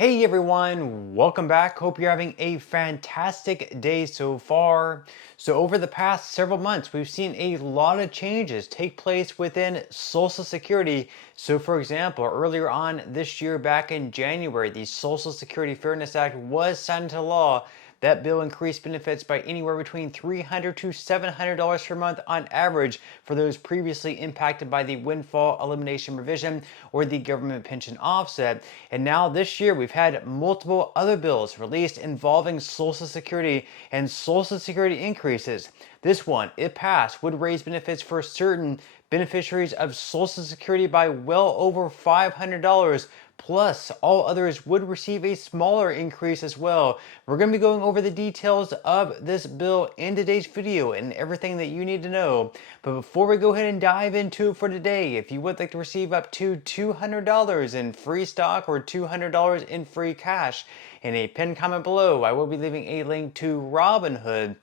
Hey everyone, welcome back. Hope you're having a fantastic day so far. So over the past several months, we've seen a lot of changes take place within Social Security. So for example, earlier on this year, back in January, the Social Security Fairness Act was signed into law. That bill increased benefits by anywhere between $300 to $700 per month on average for those previously impacted by the windfall elimination provision or the government pension offset. And now this year we've had multiple other bills released involving Social Security and Social Security increases. This one, if passed, would raise benefits for certain beneficiaries of Social Security by well over $500. Plus, all others would receive a smaller increase as well. We're going to be going over the details of this bill in today's video and everything that you need to know. But before we go ahead and dive into it for today, if you would like to receive up to $200 in free stock or $200 in free cash, in a pinned comment below, I will be leaving a link to Robinhood.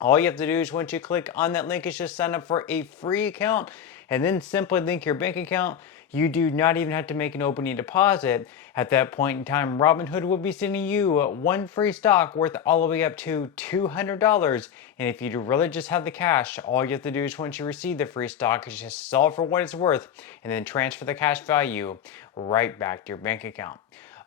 All you have to do is once you click on that link is just sign up for a free account and then simply link your bank account. You do not even have to make an opening deposit. At that point in time, Robinhood will be sending you one free stock worth all the way up to $200. And if you really just have the cash, all you have to do is once you receive the free stock is just sell it for what it's worth and then transfer the cash value right back to your bank account.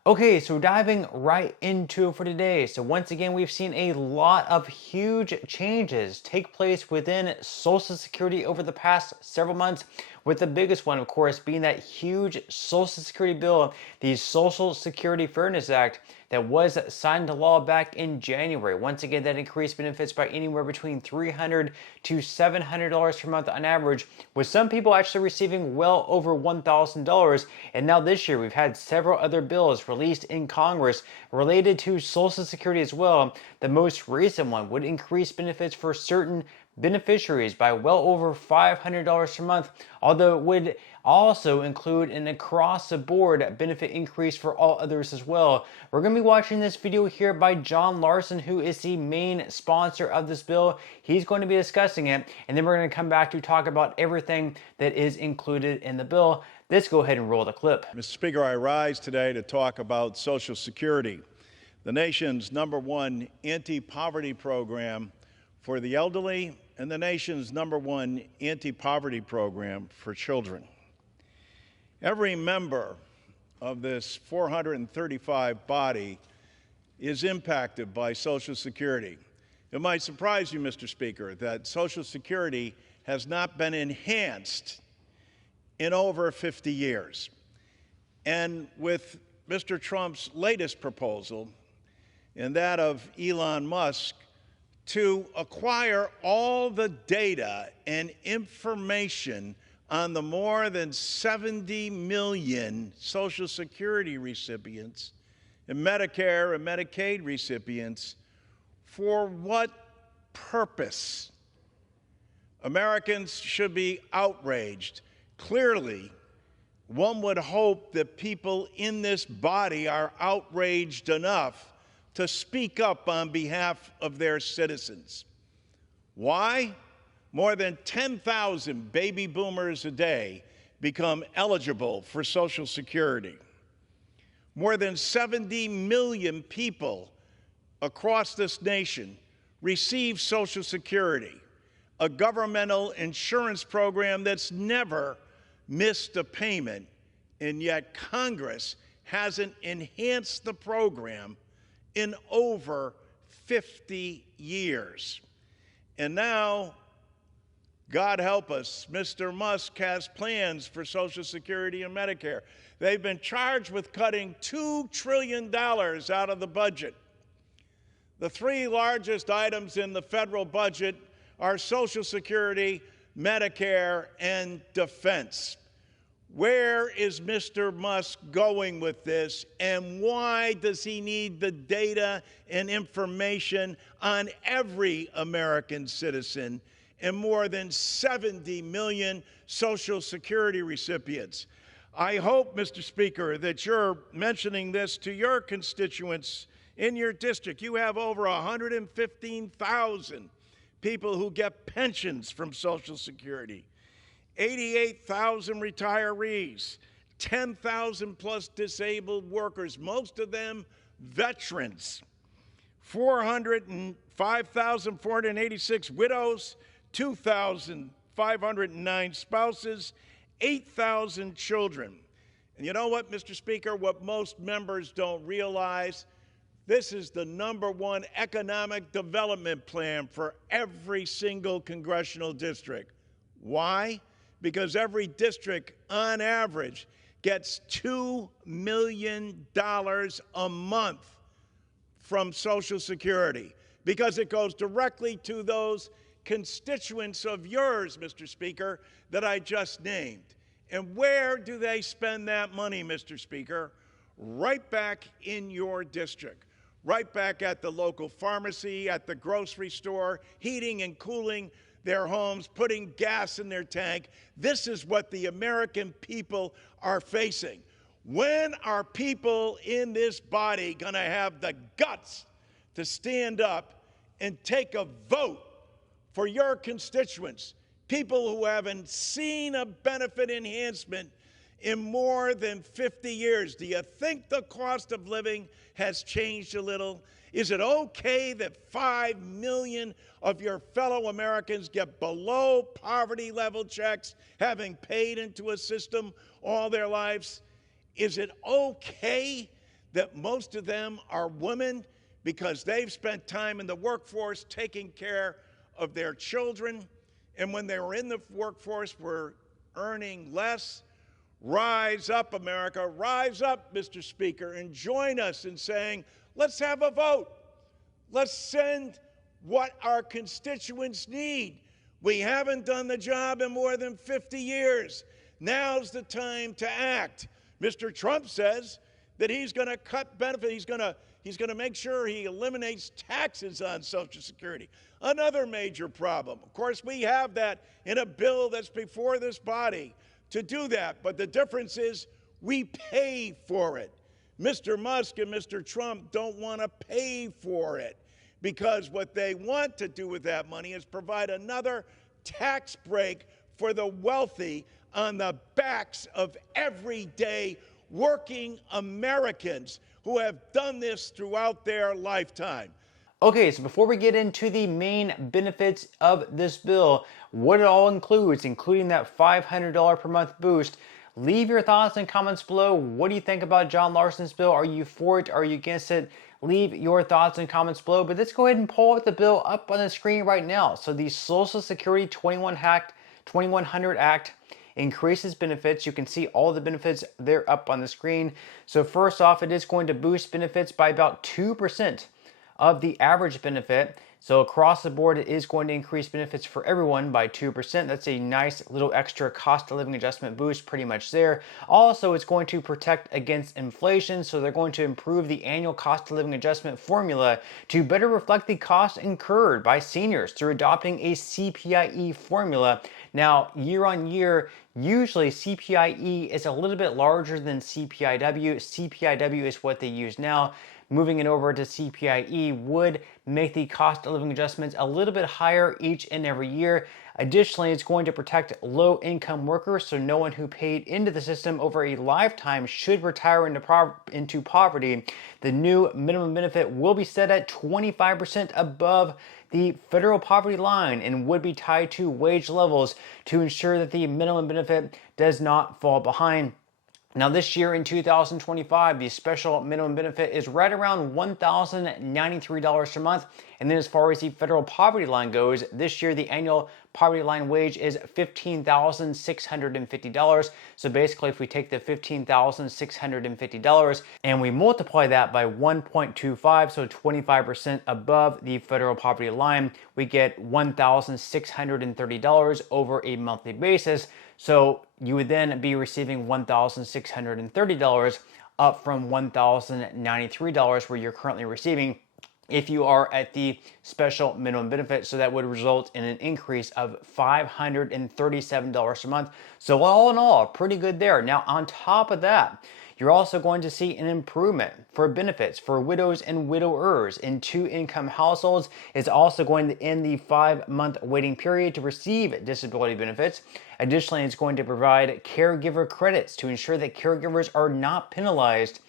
Okay, so diving right into it for today. So once again, we've seen a lot of huge changes take place within Social Security over the past several months, with the biggest one, of course, being that huge Social Security bill, the Social Security Fairness Act, that was signed into law back in January. Once again, that increased benefits by anywhere between $300 to $700 per month on average, with some people actually receiving well over $1,000. And now this year, we've had several other bills released in Congress related to Social Security as well. The most recent one would increase benefits for certain beneficiaries by well over $500 per month, although it would also include an across-the-board benefit increase for all others as well. We're going to be watching this video here by John Larson, who is the main sponsor of this bill. He's going to be discussing it, and then we're going to come back to talk about everything that is included in the bill. Let's go ahead and roll the clip. Mr. Speaker, I rise today to talk about Social Security, the nation's #1 anti-poverty program for the elderly and the nation's #1 anti-poverty program for children. Every member of this 435 body is impacted by Social Security. It might surprise you, Mr. Speaker, that Social Security has not been enhanced in over 50 years. And with Mr. Trump's latest proposal, and that of Elon Musk, to acquire all the data and information on the more than 70 million Social Security recipients and Medicare and Medicaid recipients, for what purpose? Americans should be outraged. Clearly, one would hope that people in this body are outraged enough to speak up on behalf of their citizens. Why? More than 10,000 baby boomers a day become eligible for Social Security. More than 70 million people across this nation receive Social Security, a governmental insurance program that's never missed a payment, and yet Congress hasn't enhanced the program in over 50 years. And now, God help us, Mr. Musk has plans for Social Security and Medicare. They've been charged with cutting $2 trillion out of the budget. The three largest items in the federal budget are Social Security, Medicare, and defense. Where is Mr. Musk going with this, and why does he need the data and information on every American citizen and more than 70 million Social Security recipients? I hope, Mr. Speaker, that you're mentioning this to your constituents in your district. You have over 115,000 people who get pensions from Social Security, 88,000 retirees, 10,000 plus disabled workers, most of them veterans, 5,486 widows, 2,509 spouses, 8,000 children. And you know what, Mr. Speaker, what most members don't realize, this is the #1 economic development plan for every single congressional district. Why? Because every district, on average, gets $2 million a month from Social Security, because it goes directly to those constituents of yours, Mr. Speaker, that I just named. And where do they spend that money, Mr. Speaker? Right back in your district, right back at the local pharmacy, at the grocery store, heating and cooling their homes, putting gas in their tank. This is what the American people are facing. When are people in this body going to have the guts to stand up and take a vote for your constituents, people who haven't seen a benefit enhancement in more than 50 years? Do you think the cost of living has changed a little? Is it okay that 5 million of your fellow Americans get below poverty level checks, having paid into a system all their lives? Is it okay that most of them are women because they've spent time in the workforce taking care of their children, and when they were in the workforce were earning less? Rise up, America. Rise up, Mr. Speaker, and join us in saying, let's have a vote. Let's send what our constituents need. We haven't done the job in more than 50 years. Now's the time to act. Mr. Trump says that he's going to cut benefits. He's going to make sure he eliminates taxes on Social Security. Another major problem. Of course, we have that in a bill that's before this body to do that, but the difference is we pay for it. Mr. Musk and Mr. Trump don't want to pay for it, because what they want to do with that money is provide another tax break for the wealthy on the backs of everyday working Americans who have done this throughout their lifetime. Okay, so before we get into the main benefits of this bill, what it all includes, including that $500 per month boost, leave your thoughts and comments below. What do you think about John Larson's bill? Are you for it? Are you against it? Leave your thoughts and comments below. But let's go ahead and pull up the bill up on the screen right now. So the Social Security 2100 Act increases benefits. You can see all the benefits there up on the screen. So first off, it is going to boost benefits by about 2% of the average benefit. So across the board, it is going to increase benefits for everyone by 2%. That's a nice little extra cost of living adjustment boost pretty much there. Also, it's going to protect against inflation. So they're going to improve the annual cost of living adjustment formula to better reflect the cost incurred by seniors through adopting a CPIE formula. Now, year on year, usually CPIE is a little bit larger than CPIW. CPIW is what they use now. Moving it over to CPIE would make the cost of living adjustments a little bit higher each and every year. Additionally, it's going to protect low-income workers, so no one who paid into the system over a lifetime should retire into poverty. The new minimum benefit will be set at 25% above the federal poverty line and would be tied to wage levels to ensure that the minimum benefit does not fall behind. Now this year in 2025, the special minimum benefit is right around $1,093 per month. And then as far as the federal poverty line goes, this year the annual poverty line wage is $15,650. So basically if we take the $15,650 and we multiply that by 1.25, so 25% above the federal poverty line, we get $1,630 over a monthly basis. So you would then be receiving $1,630 up from $1,093 where you're currently receiving if you are at the special minimum benefit. So that would result in an increase of $537 a month. So all in all, pretty good there. Now on top of that, You're also going to see an improvement for benefits for widows and widowers in 2-income households. It's also going to end the 5-month waiting period to receive disability benefits. Additionally, it's going to provide caregiver credits to ensure that caregivers are not penalized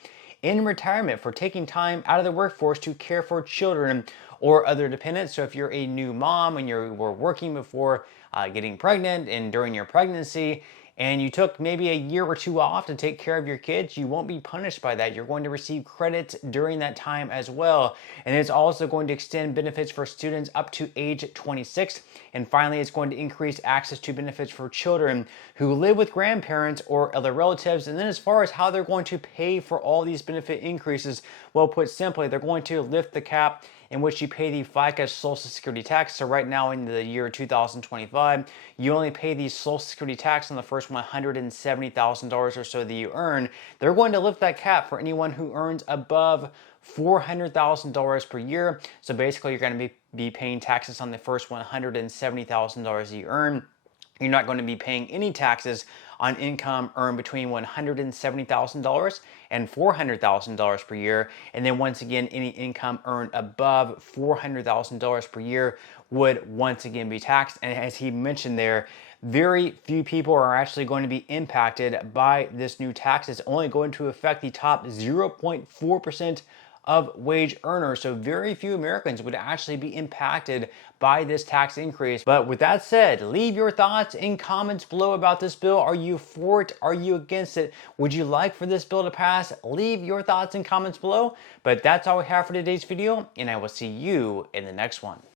in retirement for taking time out of the workforce to care for children or other dependents. So if you're a new mom and you were working before getting pregnant and during your pregnancy, and you took maybe a year or two off to take care of your kids, you won't be punished by that. You're going to receive credits during that time as well. And it's also going to extend benefits for students up to age 26. And finally, it's going to increase access to benefits for children who live with grandparents or other relatives. And then as far as how they're going to pay for all these benefit increases, well, put simply, they're going to lift the cap in which you pay the FICA Social Security tax. So right now in the year 2025, you only pay the Social Security tax on the first $170,000 or so that you earn. They're going to lift that cap for anyone who earns above $400,000 per year. So basically, you're going to be paying taxes on the first $170,000 you earn. You're not going to be paying any taxes on income earned between $170,000 and $400,000 per year. And then once again, any income earned above $400,000 per year would once again be taxed. And as he mentioned there, very few people are actually going to be impacted by this new tax. It's only going to affect the top 0.4% of wage earners. So very few Americans would actually be impacted by this tax increase. But with that said, leave your thoughts in comments below about this bill. Are you for it? Are you against it? Would you like for this bill to pass? Leave your thoughts in comments below. But that's all we have for today's video, and I will see you in the next one.